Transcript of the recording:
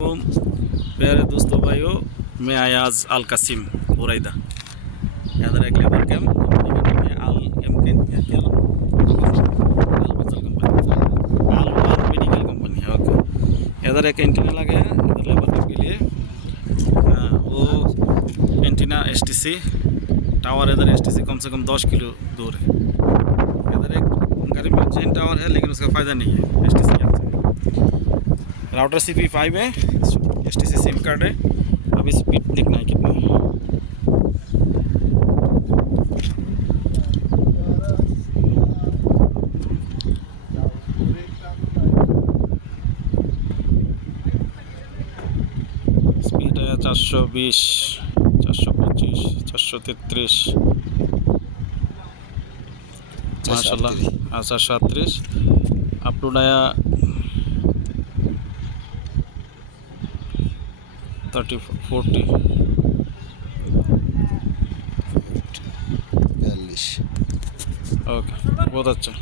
प्यारे दोस्तों भाइयों, मैं आया आज अल कासिम बुराइदा। इधर एक लेबर कैंप कंपनी का नाम है अल एमकेन क्या नाम? अल फसल कंपनी, अल वन मेडिकल कंपनी है। ओके, इधर एक एंटीना लगा है इधर लेबर कैंप के लिए। वो एंटीना एसटीसी टावर, इधर एसटीसी कम से कम 10 किलो दूर है। इधर एक गरीब में चेन टावर है लेकिन उसका फ़ायदा नहीं है एसटीसी यहाँ से। राउटर CP5 है, STC सिम कार्ड है। अभी स्पीड देखना है कितना है। स्पीड है 420, 425, 433 माशाल्लाह। 438 अपलोड आया 30, 40, 42। ओके, बहुत अच्छा।